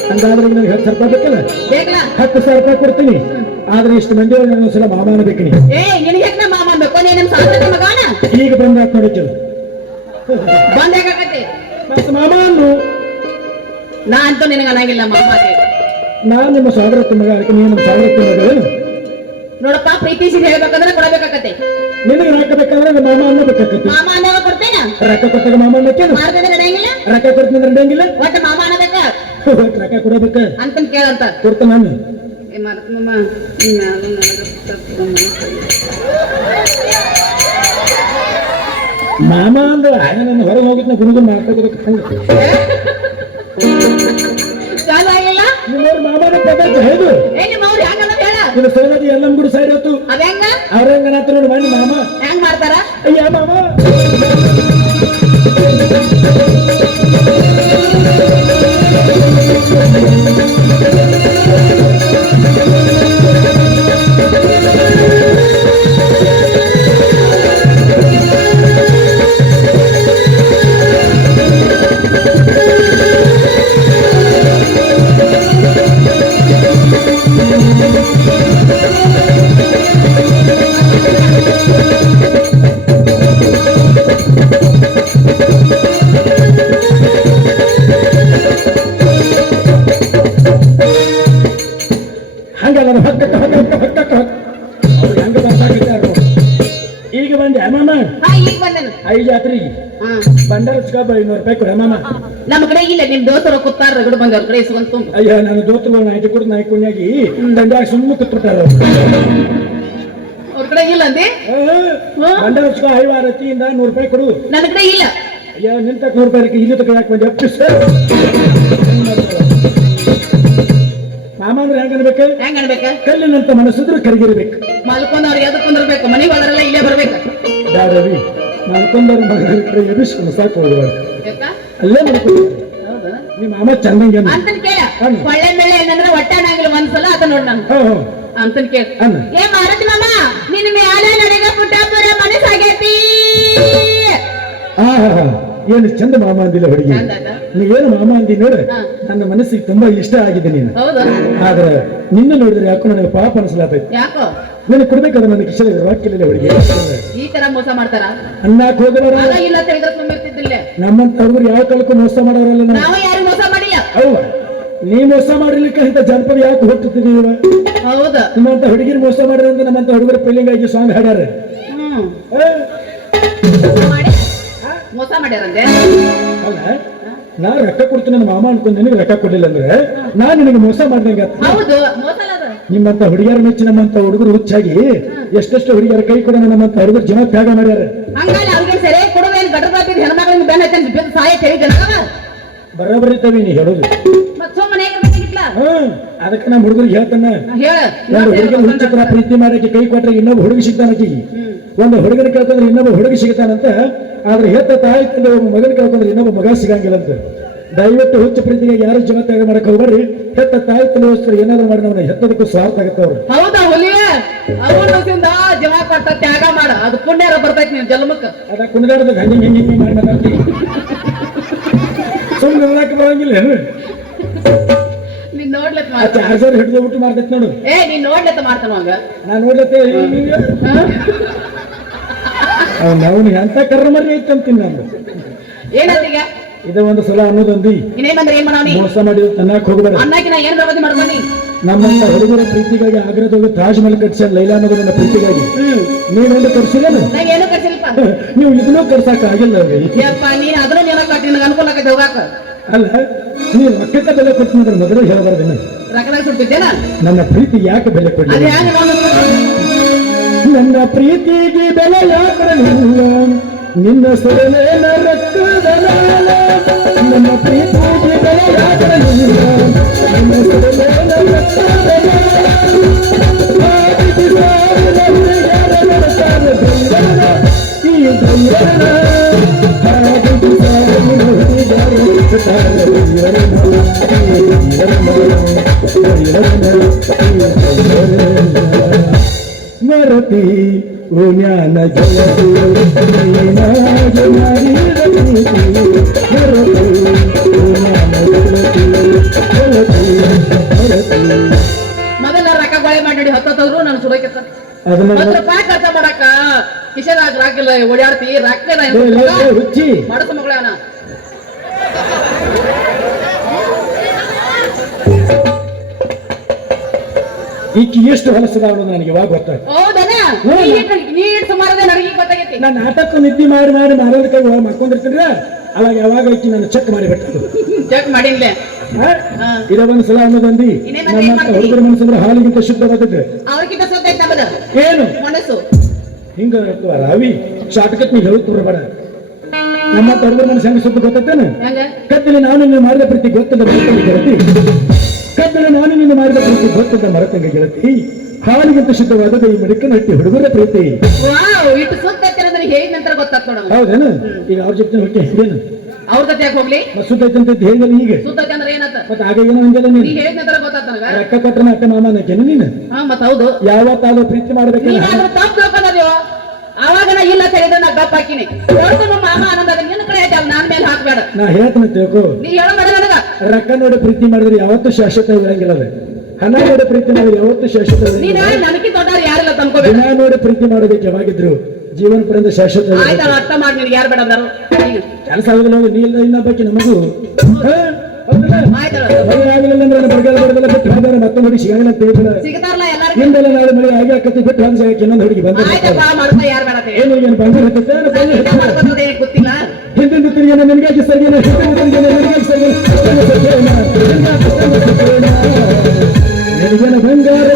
ಹಂಗಾದ್ರೆ ನನಗೆ 10 ರೂಪಾಯಿ ಬೇಕಲ್ಲ? ಬೇಕಲ್ಲ 10,000 ರೂಪಾಯಿ ಕೊಡ್ತೀನಿ. ಆದ್ರೆ ಇಷ್ಟು ಮಂದಿ ಒಂದ್ಸಲ ಮಾಮಾನ ಬೇಕು ನೀ. ನಿನಗೆ ಮಾಮ ಬೇಕು ನೀನು ಸಾಧನೆ ಮಗನ ಈಗ ಬಂದಾತ್ ನೋಡಿದ್ರು ಬಂದಾಗತ್ತೆ ಮತ್ತೆ ಮಾಮ ಅನ್ನು ನಾ ಅಂತೂ ನಿನಗೆ ಅನ್ನಂಗಿಲ್ಲ ಮಾಮ. ನಾನ್ ನಿಮ್ಮ ಸಾಗರತ್ತ ಮಗ ಅದಕ್ಕೆ ನೀನು ನಮ್ಮ ಸಾಗರತ್ತ ಮಗ ನೋಡಪ್ಪ ಪ್ರೀತಿಸಿ ಹೇಳ್ಬೇಕಂದ್ರೆ ಕೊಡಬೇಕಾಗತ್ತೆ. ನಿನಗೆ ರೊಕ್ಕ ಬೇಕಂದ್ರೆ ನಮ್ಮ ಮಾಮ ಅನ್ನಬೇಕಾಗತ್ತೆ. ಮಾಮ ಅನ್ನೋಗ ಕೊಡ್ತೇನ ರೊಕ್ಕ ಕೊಟ್ಟಾಗ ಮಾಮ ಅನ್ನಕ್ಕೇನು ಮಾಡ್ತೇನೆ ನಡೆಯಂಗಿಲ್ಲ. ರೊಕ್ಕ ಕೊಡ್ತೀನಿ ನಡೆಯಂಗಿಲ್ಲ. ಒಟ್ಟು ಮಾಮ ಅನ್ನಬೇಕ ರೊಕ್ಕ ಕೊಡಬೇಕ ಅಂತನ್ ಕೇಳಂತ ಕೊಡ್ತಾನ ನಾನು ಮಾಮ ಅಂದ್ರ ನನ್ನ ಹೊರಗೆ ಹೋಗಿದ್ನ ಗುಣಗುನ್ ಮಾಡ್ಕೋಬೇಕು. ಚೆನ್ನಾಗಿಲ್ಲ ನಿಮ್ಮವ್ರ ಮಾಮನ ಪದಾರ್ಥ ಹೇಳು ನಿಮ್ಮವ್ರು ಹೆಂಗಲ್ಲ ಹೇಳ. ಇದು ಸೋನದಿ ಎಲ್ಲ ಗುಡು ಸೈಡ್ ಹೊತ್ತು ಅದ ಹೆಂಗ ಅವ್ರ ಹೆಂಗನಾತ ನೋಡಿ ಮಾಡಿ ಮಾಮ ಹೆಂಗ್ ಮಾಡ್ತಾರ? ಅಯ್ಯ ಮಾಮ ಈಗ ಬಂದೆ ಮಾಮ ಈಗ ಬಂದನು 5 ಜಾತ್ರೆಗೆ ಬಂಡಾರ 500 ರೂಪಾಯಿ ಕೊಡ ಮಾಮ. ನಮ್ಮ ಕಡೆ ಇಲ್ಲ ನಿಮ್ ದೋಸ್ತರು ಕೂತಾರ ರಗಡು ಬಂದವ್ರ ಕಡೆ ಇಸ್ಕೊಂಡ್ ತುಂಬ. ಅಯ್ಯ ನನ್ನ ದೋಸ್ತರು ನಾಯ್ತು ಕೊಟ್ಟು ನಾಯಿ ಕುಣ್ಯಾಗಿ ದಂಡ್ಯಾಗ ಸುಮ್ಮನೆ ಕೂತ್ಬಿಟ್ಟಾರ. ಅವ್ರ ಕಡೆ ಇಲ್ಲ ಅಂದಿ ಬಂಡಾರ 5 ರತಿಯಿಂದ 100 ರೂಪಾಯಿ ಕೊಡು. ನನ್ನ ಕಡೆ ಇಲ್ಲ. ಅಯ್ಯ ನಿನ್ ತಕ್ಕ 100 ರೂಪಾಯಿ ಇಲ್ಲಿ ತಕ ಯಾಕೆ ಬಂದೆ ಅಪ್ಪು ಸರ್ ಮಾಮ ಅಂದ್ರೆ ಹೆಂಗ ಅನ್ಬೇಕು? ಹೆಂಗ ಅನ್ಬೇಕ? ಕಲ್ಲಿನಂತ ಮನಸ್ಸಿದ್ರೆ ಕರಗಿರ್ಬೇಕು. ಮಲ್ಕೊಂಡವ್ರಿಗೆ ಎದಕ್ ಕುಂದಿರ್ಬೇಕು ಮನೆಗೆ ಹೋದ್ರೆಲ್ಲ ಇಲ್ಲೇ ಬರ್ಬೇಕು. ಯಾರವಿ ಮಲ್ಕೊಂಡವ್ರ ಮಗಳ ಕಡೆ ಎಬಿಸ್ಕೊಂಡು ಸಾಕು ಹೋಗ್ಬಾರ್ದು ಅಲ್ಲೇ ಮಾಡ್ಕೊಂಡು ನಿಮ್ಮ ಮಾಮ ಚಂದಂಗೆ ಅಂತನ್ ಕೇಳ ಒಳ್ಳೆ ಬೆಳೆ ಏನಂದ್ರೆ ಒಟ್ಟಾನಾಗಿಲ್ಲ ಒಂದ್ಸಲ ಅದ ನೋಡ್ ನಾನು ಅಂತನ್ ಕೇಳ. ಏ ಮಾರತಿ ಮಾಮ ನಿನ್ನ ಮ್ಯಾಲೆ ನನಗ ಪುಟ್ಟಾಪುರ ಮನಸ್ಸಾಗೈತಿ. ಏನು ಚಂದ ಮಾಮ ಅಂದಿಲ್ಲ ಹುಡುಗಿ. ನೀವೇನು ಮಾಮ ಅಂದಿ ನೋಡ್ರೆ ನನ್ನ ಮನಸ್ಸಿಗೆ ತುಂಬಾ ಇಷ್ಟ ಆಗಿದೆ ನೀನು. ಆದ್ರೆ ನಿನ್ನ ನೋಡಿದ್ರೆ ಯಾಕೋ ನನಗೆ ಪಾಪ ಅನಿಸ್ಲಾತೈತಿ. ಯಾಕೋ ನನಗೆ ಕೊಡ್ಬೇಕಾದ್ರೆ ನನ್ನ ಕಿಶನ್ ರಾಕಿಲ್ಲ ಹುಡುಗಿ. ಈ ತರ ಮೋಸ ಮಾಡ್ತಾರ? ಅನ್ನಕ್ ಹೋಗಬಾರ ಇಲ್ಲ ತಿಳಿದ್ರೆ ಸುಮ್ಮಿರ್ತಿದ್ದಿಲ್ಲ. ನಮ್ಮಂತ ಹುಡುಗರು ಯಾವ ಕಾಲಕ್ಕೂ ಮೋಸ ಮಾಡೋರಲ್ಲ. ನಾವು ಯಾರು ಮೋಸ ಮಾಡಿಲ್ಲ. ಹೌದ ನೀ ಮೋಸ ಮಾಡಿರ್ಲಿಕ್ಕೆ ಇಂತ ಜನಪದ ಯಾಕೆ ಹುಟ್ಟುತ್ತಿದ್ದೀವ? ಹೌದಾ ನಿಮ್ಮಂತ ಹುಡುಗಿರು ಮೋಸ ಮಾಡಿದ್ರೆ ಅಂತ ನಮ್ಮಂತ ಹುಡುಗರ ಫೀಲಿಂಗ್ ಆಗಿ ಸಾಂಗ್ ಹಾಡ್ಯಾರ. ಮೋಸ ಮಾಡ್ಯಾರಂತೆ. ಅಲ್ಲ ನಾ ರೊಕ್ಕ ಕೊಡ್ತೀನಿ ನನ್ನ ಮಾಮ ಅನ್ಕೊಂಡು ನಿನಗೆ ರೊಕ್ಕ ಕೊಡ್ಲಿಲ್ಲ ಅಂದ್ರೆ ನಾನ್ ನಿನಗೆ ಮೋಸ ಮಾಡ್ದಂಗ. ಹೌದು ಮೋಸ ನಿಮ್ಮಂತ ಹುಡುಗಿಯರ ಮೆಚ್ಚಿ ನಮ್ಮಂತ ಹುಡುಗರು ಹುಚ್ಚಾಗಿ ಎಷ್ಟೆಷ್ಟು ಹುಡುಗಿಯರ ಕೈ ಕೂಡ ನಮ್ಮಂತ ಹುಡುಗರು ಜನ ತ್ಯಾಗ ಮಾಡ್ಯಾರ. ಹಂಗಾಗಿ ಅವ್ರಿಗೆ ಸರಿ ಕೊಡುವೇನು ಗಡ್ರ ಬಾಪಿದ ಹೆಣ್ಮಕ್ಳಿಗೆ ಬೆನ್ನ ಹಚ್ಚಿ ಸಾಯ ಕೇಳಿದ ಬರೋಬರಿತವಿ ನೀ ಹೇಳೋದು. ಅದಕ್ಕೆ ನಮ್ಮ ಹುಡುಗರಿಗೆ ಹೇಳ್ತಾನ ಹೇಳ ಒಂದು ಹುಡುಗಿ ಹುಚ್ಚತ್ರ ಪ್ರೀತಿ ಮಾಡಕ್ಕೆ ಕೈ ಕೊಟ್ರೆ ಇನ್ನೊಬ್ಬ ಹುಡುಗಿ ಸಿಗ್ತಾನ ಆಕಿಗೆ ಒಂದು ಹುಡುಗನ ಕೇಳ್ಕೊಂಡ್ರೆ ಇನ್ನೊಬ್ಬ ಹುಡುಗಿ ಸಿಗ್ತಾನಂತ. ಆದ್ರೆ ಹೆತ್ತ ತಾಯಿ ತಂದೆ ಒಬ್ಬ ಮಗನ ಕೇಳ್ಕೊಂಡ್ರೆ ಇನ್ನೊಬ್ಬ ಮಗ ಸಿಗಂಗಿಲ್ಲಂತ. ದಯವಿಟ್ಟು ಹುಚ್ಚ ಪ್ರೀತಿಗೆ ಯಾರು ಜಗತ್ತಾಗ ಮಾಡಕ್ ಹೋಗ್ಬರ್ರಿ. ಹೆತ್ತ ತಾಯಿ ತಂದೆಗೋಸ್ಕರ ಏನಾದ್ರು ಮಾಡಿ ನಾವು ಹೆತ್ತದಕ್ಕೂ ಸ್ವಾರ್ಥ ಆಗತ್ತೆ ಅವ್ರು. ಹೌದಾ ಹುಲಿಯ ಅವನದಿಂದ ಜೀವ ಕೊಟ್ಟ ತ್ಯಾಗ ಮಾಡ, ಅದು ಪುಣ್ಯ ಬರ್ತೈತಿ ನೀನ್ ಜನ್ಮಕ್ಕ. ಅದ ಕುಣಿದಾಡದ ಹಂಗೆ ಹಿಂಗೆ ಹಿಂಗೆ ಮಾಡಿ ಮಾತಾಡ್ತೀನಿ. ಸುಮ್ಮನೆ ನೋಡಕ್ಕೆ ಬರಂಗಿಲ್ಲ ಏನು? ನೀನ್ ನೋಡ್ಲತ್ ಆ ಚಾರ್ಜರ್ ಹಿಡಿದು ಬಿಟ್ಟು ಮಾಡ್ತೈತಿ ನೋಡು. ನೀನ್ ನೋಡ್ಲತ್ತ ಮಾಡ್ತಾನ ಹಂಗ. ನಾನು ನೋಡ್ಲತ್ತೆ ಅವನು ಎಂತ ಕರ್ರ ಮರಿ ಐತೆ ಅಂತೀನಿ ನಾನು. ಏನಂತೀಗ ಇದ ಒಂದು ಸಲ ಅನ್ನೋದೊಂದಿ ಇನ್ನೇನಂದ್ರೆ ಏನ್ ಮಾಡವನಿ? ಮೋಸ ಮಾಡಿ ತನ್ನಕ್ ಹೋಗ್ಬೇಡ. ಅನ್ನಕ್ಕೆ ನಾ ಏನ್ ಪ್ರಗತಿ ಮಾಡ್ಬನಿ? ನಮ್ಮಂತ ಹುಡುಗರ ಪ್ರೀತಿಗಾಗಿ ಆಗ್ರದೊಳಗೆ ತಾಜ್ ಮಹಲ್ ಕಟ್ಸ ಲೈಲಾ ಅನ್ನೋದು ನನ್ನ ಪ್ರೀತಿಗಾಗಿ. ನೀನೊಂದು ಕಟ್ಸಿಲ್ಲ ನಂಗೆ ಏನು ಕಟ್ಸಿಲ್ಪ. ನೀವು ಇದನ್ನೂ ಕಟ್ಸಾಕ ಆಗಿಲ್ಲ ಯಪ್ಪ, ನೀನ್ ಅದನ್ನ ನೀನ ಕಟ್ಟಿ ನನಗೆ ಅನುಕೂಲ ಆಗೈತೆ ಹೋಗಾಕ. ಅಲ್ಲ, ನೀನು ರೊಕ್ಕಕ್ಕೆ ಬೆಲೆ ಕೊಡ್ತೀನಿ ಮೊದಲೇ ಹೇಳಬಾರ್ದೇನೆ. ರೊಕ್ಕದಾಗ ಸುಡ್ತಿದ್ದೇನ? ನನ್ನ ಪ್ರೀತಿ ಯಾಕೆ ಬೆಲೆ ಕೊಡಲಿ? ಅದು ಹೆಂಗ ನನ್ನ ಪ್ರೀತಿಗೆ ಬೆಲೆ ಯಾಕರಲಿಲ್ಲ, ನಿನ್ನ ಸೊಲೆನ ರಕ್ತದ ನಾಳ. ನನ್ನ ಪ್ರೀತಿಗೆ ಬೆಲೆ ಯಾಕರಲಿಲ್ಲ, ನಿನ್ನ ಸೊಲೆನ ರಕ್ತದ ನಾಳ. ಈ ದೈವನ ಸ್ಮರತಿ ಜ್ಞಾನ ಜಲತಿ ಮೊದಲ ರೊಕ್ಕ ಗಾಳಿ ಮಾಡಿ ಹತ್ತದ್ರು ನಾನು ಸುಡಕತ್ತ ರೂಪಾಯಿ ಖರ್ಚ ಮಾಡಾಕ ಕಿಶೆದಾಗ ರಾಕಿಲ್ಲ ಓಡಾಡ್ತಿ ರೊಕ್ಕ ಹುಚ್ಚಿ ಮಾಡಸ ಮಗಳನ. ಈಕಿ ಎಷ್ಟು ಹೊಲಸದ ಅನ್ನೋದು ನನಗೆ ಯಾವಾಗ ಗೊತ್ತಾಯ್ತು. ಹೌದನ? ನೀ ಸುಮಾರದ ನನಗೆ ಗೊತ್ತಾಗೈತಿ. ನಾನು ನಾಟಕ ನಿದ್ದೆ ಮಾಡಿ ಮಾಡಿ ಮಾಡೋದಕ್ಕಾಗಿ ಮಾಡ್ಕೊಂಡಿರ್ತೀರ. ಅವಾಗ ಯಾವಾಗ ಈಕಿ ನಾನು ಚೆಕ್ ಮಾಡಿಬಿಟ್ಟು ಚೆಕ್ ಮಾಡಿನ್ಲೆ. ಇದ ಒಂದು ಸಲ ಅನ್ನೋದಂದಿ ನಮ್ಮ ಹುಡುಗರ ಮನಸ್ಸಂದ್ರೆ ಹಾಲಿಗಿಂತ ಶುದ್ಧವಾದದ್ದು. ಅವ್ರಿಗಿಂತ ಸುದ್ದ ಐತಿ ನಮ್ಮದು ಏನು ಮನಸ್ಸು ಹಿಂಗ ರಾವಿ ಶಾಟಕತ್ ನೀವು ಹೇಳುತ್ತ ಬರಬೇಡ. ನಮ್ಮ ಹುಡುಗರ ಮನಸ್ಸು ಹೆಂಗ ಸುದ್ದ ಗೊತ್ತೇನೆ? ಕತ್ತಲೆ ನಾನು ನಿನ್ನ ಮಾಡಿದ ಪ್ರೀತಿ ಗೊತ್ತದ ಮರತಂಗ ಗೆಳತಿ. ಕತ್ತಲೆ ನಾನು ನಿನ್ನ ಮಾಡಿದ ಪ್ರೀತಿ ಗೊತ್ತದ ಮರತಂಗ ಗೆಳತಿ. ಹಾಲಿಗಿಂತ ಶುದ್ಧವಾದದ್ದು ಈ ಮಿಡಕನ ಹಟ್ಟಿ ಹುಡುಗರ ಪ್ರೀತಿ. ಇಟ್ಟು ಸುದ್ದ ಐತಿ ಅನ್ನೋದನ್ನ ಹೇಳಿದ ನಂತರ ಗೊತ್ತಾಗ್ತ ನೋಡ. ಹೌದೇನು? ಈಗ ಅವ್ರ ಜೊತೆ ಹೊಟ್ಟೆ ಏನು ಅವ್ರ ಜೊತೆ ಯಾಕೆ ಹೋಗ್ಲಿ? ಸುದ್ದ ಐತೆ ಅಂತ ಹೇಳಿದ ಈಗ ಸುದ್ದ ಐತೆ ಅಂದ್ರೆ ಏನಂತ ಮತ್ತೆ ಆಗ ಏನೋ ಹಂಗೆಲ್ಲ ನೀನು ಹೇಳಿದ ನಂತರ ಗೊತ್ತಾಗ್ತ ನನಗ. ರೊಕ್ಕ ಕೊಟ್ಟರೆ ಅಕ್ಕ ಮಾಮನಕ್ಕೇನು ನೀನು? ಮತ್ತ ಹೌದು, ಯಾವತ್ತಾದ್ರೂ ಪ್ರೀತಿ ಮಾಡ್ಬೇಕು. ನೀನಾದ್ರೂ ತಪ್ಪು ತಿಳ್ಕೊಂಡ್ಯೋ ಅವಾಗ ನಾ ಇಲ್ಲ ತಿಳಿದ ನಾ ಗಪ್ಪ ಹಾಕಿನಿ. ನಮ್ಮ ಮಾಮ ಆನಂದ ನಿನ್ನ ಕಡೆ ಐತೆ, ನಾನ್ ಮೇಲೆ ಹಾಕ್ಬೇಡ. ನಾ ಹೇಳ್ತೀನಿ ತಿಳ್ಕೊ. ನೀ ಹೇಳಬೇಡ ನನಗ. ರೊಕ್ಕ ನೋಡಿ ಪ್ರೀತಿ ಮಾಡಿದ್ರೆ ಯಾವತ್ತೂ ಶಾಶ್ವತ ಇರಂಗಿಲ್ಲ. ಅದು ಹಣ ನೋಡಿ ಪ್ರೀತಿ ಮಾಡಿದ್ರೆ ಯಾವತ್ತೂ ಶಾಶ್ವತ ನೀನ್ ನನಗೆ ದೊಡ್ಡವ್ರು ಯಾರಿಲ್ಲ ತಂದ್ಕೋಬೇಕು. ದಿನ ನೋಡಿ ಪ್ರೀತಿ ಮಾಡೋದಕ್ಕೆ ಯಾವಾಗಿದ್ರು ಜೀವನ ಪರ್ಯಂತ ಶಾಶ್ವತ. ಆಯ್ತಾ, ಅರ್ಥ ಮಾಡಿ ನಿನ್ಗೆ ಯಾರು ಬೇಡ ಅಂದರು ಕೆಲಸ ಆಗೋದಿಲ್ಲ. ನೀ ಇಲ್ಲ ಇನ್ನೊಬ್ಬಕ್ಕೆ ನಮಗೂ ಆಯ್ತಲ್ಲ. ಮಳೆ ಆಗಲಿಲ್ಲ ಅಂದ್ರೆ ಬರಗಾಲ ಬರದಲ್ಲ ಬಿಟ್ಟು ಹೋದ್ರೆ ಮತ್ತೆ ನೋಡಿ ಸಿಗಂಗಿಲ್ಲ ಅಂತ ಹೇಳ್ಬೇಡ. ಸಿಗ್ತಾರಲ್ಲ ಎಲ್ಲಾರು. ನಿಂದೆಲ್ಲ ನಾಳೆ ಮಳೆ ಆಗಿ ಆಕತಿ ಬಿಟ್ಟು ಒಂದು ಜಾಗಕ್ಕೆ ಇನ್ನೊಂದು ಹುಡುಗಿ ಬಂದ ಆಯ್ತಪ್ಪ, ಮಾಡ್ತಾ ಯಾರು ಬೇಡ ಏನು ಏನು ಬಂಗಾರ ಹತ್ತೈತೆ ಗೊತ್ತಿಲ್ಲ. ಹಿಂದಿನ ತಿರುಗಿನ ನಿನಗಾಗಿ ಸರ್ಗೇನ, ಹಿಂದಿನ ತಿರುಗಿನ ನಿನಗಾಗಿ ಸರ್ಗೇನ, ನಿನಗೇನ ಬಂಗಾರ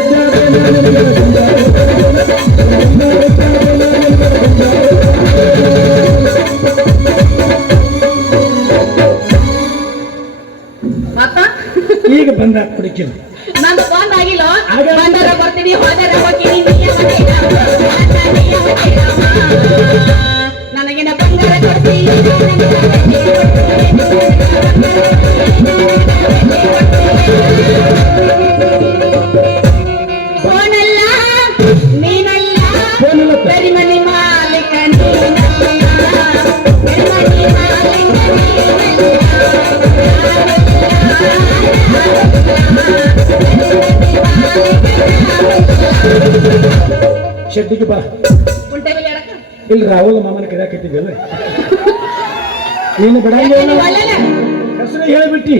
ಮತ್ತ ಈಗ ಬಂದ ಕುಡಿಕಿಲ್ಲ. ನಂದು ಬಂದ್ ಆಗಿಲ್ಲ. ಆಗ ಬಂದರ ಬರ್ತೀನಿ, ಹೋದರೆ ಹೋಗ್ತೀನಿ. ನನಗಿನ ಬಂಗಾರ ಕೊಡ್ತೀನಿ. ಫೋನಲ್ಲ ನೀನಲ್ಲ, ಕರಿಮನಿ ಮಾಲಿಕ ನೀನಲ್ಲ, ಕರಿಮನಿ ಮಾಲಿಕ ಶೆಡ್ಡಿಗೆ ಬಾ. ಉಂಟೆ ಬೆಲೆ ಅಡಕ ಇಲ್ಲಿ ರಾಹುಲ್ ಮಾಮನ ಕರೆಯಾಕತ್ತಿದ್ದಲ್ಲ ನೀನು ಬಿಡಂಗ ಹೆಸರು ಹೇಳಿಬಿಟ್ಟಿ.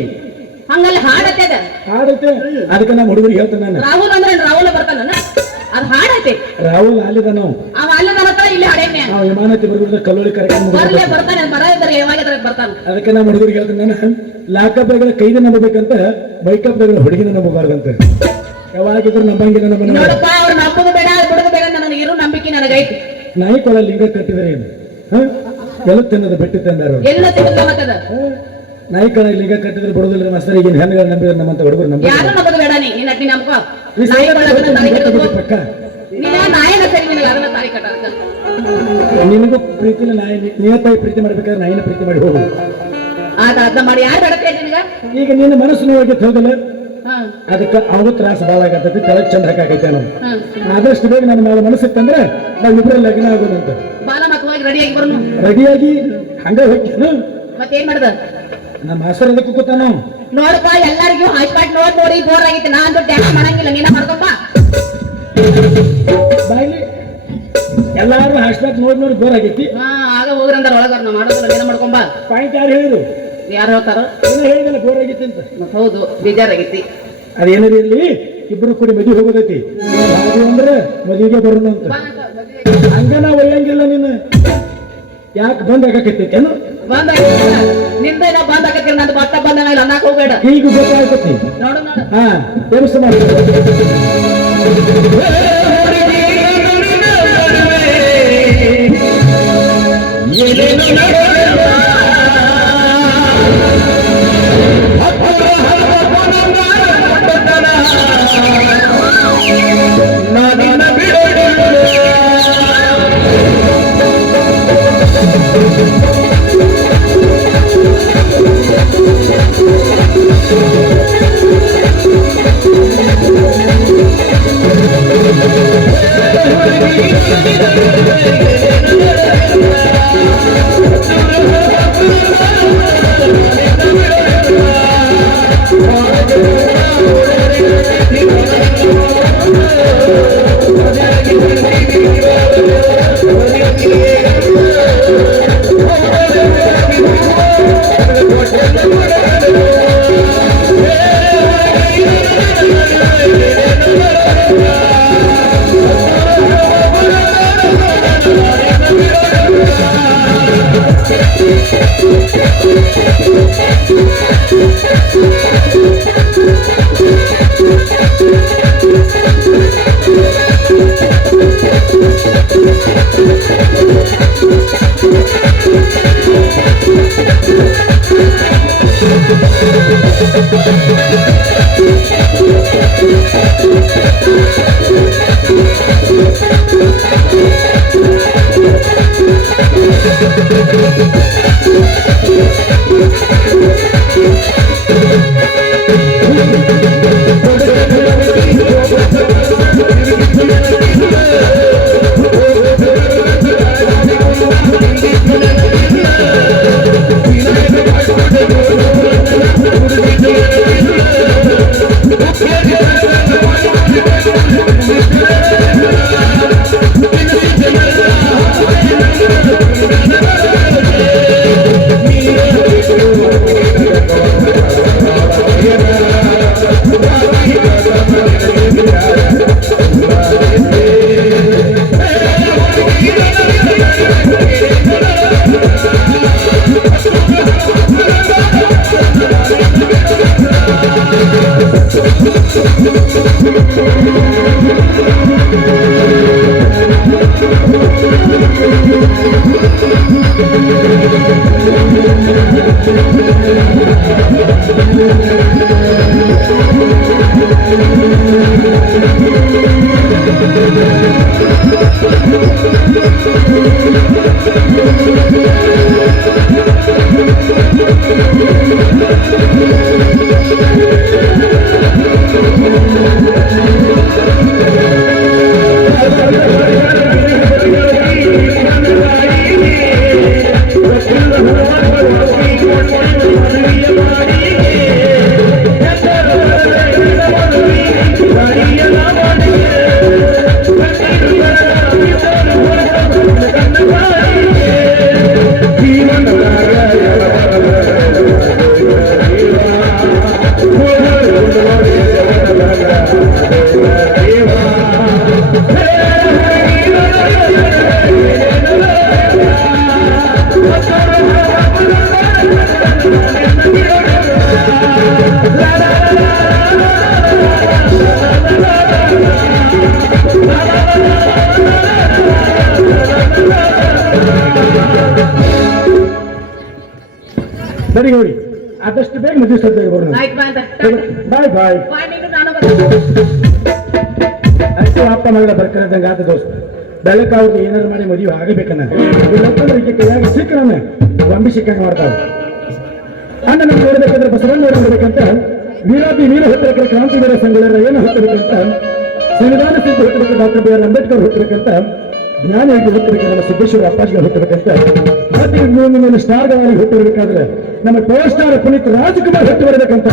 ಹಂಗಲ್ಲ ಹಾಡತ್ತದ ಹಾಡೈತೆ ಅದಕ್ಕೆ ನಮ್ಮ ಹುಡುಗರಿಗೆ ಹೇಳ್ತೇನೆ ನಾನು. ರಾಹುಲ್ ಅಂದ್ರೆ ರಾಹುಲ್ ಬರ್ತಾನ, ಅದು ಹಾಡೈತೆ. ರಾಹುಲ್ ಅಲ್ಲಿದ ನಾವು ಅವ ಅಲ್ಲದ ಹತ್ರ ಇಲ್ಲಿ ಹಾಡೇನೆ. ನಾವು ವಿಮಾನತಿ ಬರ್ಬಿಡ್ದ ಕಲ್ಲೋಳಿ ಕರೆಕ್ಟ್ ಬರ್ಲೇ ಬರ್ತಾನೆ, ಮರ ಇದ್ದಾರೆ ಯಾವಾಗ ಬರ್ತಾನ. ಅದಕ್ಕೆ ನಮ್ಮ ಹುಡುಗರಿಗೆ ಹೇಳ್ತೇನೆ ನಾನು. ಲಾಕಪ್ ಕೈದ ನಂಬಬೇಕಂತ, ಬೈಕಪ್ ಹುಡುಗಿನ ನಂಬಬಾರ್ದಂತ. ಯಾವಾಗಿದ್ರು ನಂಬಂಗಿಲ್ಲ ನಮ್ಮ ನೋಡಪ್ಪ, ಅವ್ರ ನಂಬುದು ಬೇಡ ಬಿಡುದು ಬೇಡ, ನನಗೆ ಇರೋ ನಂಬಿಕೆ ನನಗೈತಿ. ನಾಯಿ ಕೊಳ ಲಿಂಗ ಕಟ್ಟಿದರೆ ಏನು ಎಲ್ಲ ತಿನ್ನದ ಬಿಟ್ಟು ತಂದಾರ. ಎಲ್ಲ ತಿಳ್ಕೊಂಬತ್ತದ ನಾಯಿ ಕಳ ಲಿಂಗ ಕಟ್ಟಿದ್ರೆ ಬಿಡುದಿಲ್ಲ. ಮಸ್ತರ ಈಗಿನ ಹೆಣ್ಣುಗಳು ನಂಬಿದ್ರೆ ನಮ್ಮಂತ ಹುಡುಗರು ನಂಬ ಯಾರು ನಂಬುದು ಬೇಡ. ನೀನ್ ಅಟ್ಟಿ ನಂಬ್ಕೋ. ಪಕ್ಕ ನೀನ ನಾಯನ ಸರಿ ನಿನಗೆ ಅದನ್ನ ತಾಳಿ ಕಟ್ಟ ನಿನಗೂ ಪ್ರೀತಿನ ನಿಯತ್ತಾಗಿ ಪ್ರೀತಿ ಮಾಡ್ಬೇಕಾದ್ರೆ ನಾಯಿನ ಪ್ರೀತಿ ಮಾಡಿ ಹೋಗು. ಅದ ಮಾಡಿ ಯಾರು ಬೇಡತ್ತೆ ನಿನಗ? ಈಗ ನಿನ್ನ ಮನಸ್ಸು ನೋಡಕ್ಕೆ ಹೋಗಲ್ಲ, ಹಾ ಅದಕ್ಕೆ ಅವನು ತ್ರಾಸ ಭಾಳ ಆಗತ್ತೈತಿ, ಕೆಳಗೆ ಚಂದ ಹಾಕಾಕೈತೆ ನಾವು. ಹಾ ಆದಷ್ಟು ಬೇಗ ನನ್ನ ಮೇಲೆ ಮನಸ್ಸಿತ್ತಂದ್ರೆ ನಾವು ಇಬ್ಬರಲ್ಲಿ ಲಗ್ನ ಆಗೋದಂತ. ಬಾಲ ಮತ್ ಹೋಗಿ ರೆಡಿಯಾಗಿ ಬರೋನು. ರೆಡಿಯಾಗಿ ಹಂಗ ಹೋಗ್ತೇನು? ಮತ್ತೇನ್ ಮಾಡ್ದ? ನಮ್ಮ ಹೆಸರು ಅದಕ್ಕೆ ಕೂತಾನು. ನೋಡಪ್ಪ, ಎಲ್ಲರಿಗೂ ಹಾಸ್ಪಾಟ್ ನೋಡಿ ಬೋರ್ ಆಗೈತಿ. ನಾನ್ ಡ್ಯಾನ್ಸ್ ಮಾಡಂಗಿಲ್ಲ, ನೀನ ಮಾಡ್ಕೊಂಬ. ಬಾಯ್ಲಿ ಎಲ್ಲಾರು ಹಾಸ್ಪಾಟ್ ನೋಡಿ ಬೋರ್ ಆಗೈತಿ. ಹಾ ಆಗ ಹೋಗ್ರಂದಾರ ಒಳಗಾರ, ನಾ ಮಾಡೋದಿಲ್ಲ, ನೀನ ಮಾಡ್ಕೊಂಬ. ಪಾಯಿಂಟ್ ಯಾರು ಹೇಳಿದ್ರು? ಯಾರು ಹೇಳ್ತಾರ? ಏನೋ ಹೇಳಿದಲ್ಲ ಬೋರ್ ಆಗೈತಿ ಅಂತ. ಮತ್ ಹೌದು, ಬೇಜಾರಾಗೈತಿ. ಅದೇನಾರ ಇರ್ಲಿ, ಇಬ್ರು ಕೂಡಿ ಮದುವೆ ಹೋಗೋದೈತಿ. ಯಾವುದು ಅಂದ್ರೆ ಮದುವೆಗೆ ಬರೋಣ ಅಂತ. ಹಂಗನ ಒಯ್ಯಂಗಿಲ್ಲ ನೀನು. ಯಾಕೆ ಬಂದ್ ಆಗಾಕೈತಿ ಏನು? ಬಂದ ನಿಂದ ಏನೋ ಬಂದ್ ಆಗತ್ತಿಲ್ಲ, ನಂದು ಬತ್ತ ಬಂದ ಅನ್ನಕ್ ಹೋಗ್ಬೇಡ. ಈಗ ಗೊತ್ತಾಗ್ತೈತಿ. ನೋಡು ನೋಡು. ಹಾ ಕೆಲಸ ಮಾಡಿ. ಸರಿ ನೋಡಿ, ಆದಷ್ಟು ಬೇಗ ಮದುವೆ ಸದ್ಯ ಬರೋಣ. ಆಯ್ತು ಬಾ ಅಂತ. ಬಾಯ್ ಬಾಯ್. ಬಾ ನೀನು, ನಾನು ಬರ್ತೀನಿ. ಆಯ್ತು, ಅಪ್ಪ ಮಗಳ ಬರ್ಕರಂಗ ಆದ ದೋಸ್ತ. ಬೆಳಕಾವ್ದು ಏನಾರು ಮಾಡಿ ಮದುವೆ ಆಗಬೇಕನ್ನ ಇಲ್ಲಂತಂದ್ರೆ ಈಕೆ ಕೈಯಾಗ ಸಿಕ್ಕರನ್ನ ಗೊಂಬಿ ಸಿಕ್ಕಂಗೆ ಮಾಡ್ತಾವೆ. ಅಣ್ಣ ನಮ್ಗೆ ನೋಡ್ಬೇಕಾದ್ರೆ ಬಸವಣ್ಣ ನೋಡ್ಬೇಕಂತ ವೀರಾದಿ ವೀರ ಹುಟ್ಟಬೇಕ ಕ್ರಾಂತಿವೀರ ಸಂಘಗಳ ಏನು ಹುಟ್ಟಬೇಕಂತ ಸಂವಿಧಾನ ಸಿದ್ಧ ಹುಟ್ಟಬೇಕು ಡಾಕ್ಟರ್ ಬಿ ಆರ್ ಅಂಬೇಡ್ಕರ್ ಹುಟ್ಟಬೇಕಂತ ಜ್ಞಾನ ಹೇಗೆ ಹುಟ್ಟಬೇಕಂತ ನಮ್ಮ ಸಿದ್ದೇಶ್ವರ ಅಪ್ಪಾಜಿಗೆ ಹುಟ್ಟಬೇಕಂತ ಮತ್ತೆ ಮೂರು ಸ್ಟಾರ್ಗಳಲ್ಲಿ ಹುಟ್ಟಿರ್ಬೇಕಾದ್ರೆ ನಮ್ಮ ಪವರ್ ಸ್ಟಾರ್ ಪುನೀತ್ ರಾಜ್ಕುಮಾರ್ ಹುಟ್ಟು ಬರಬೇಕಂತ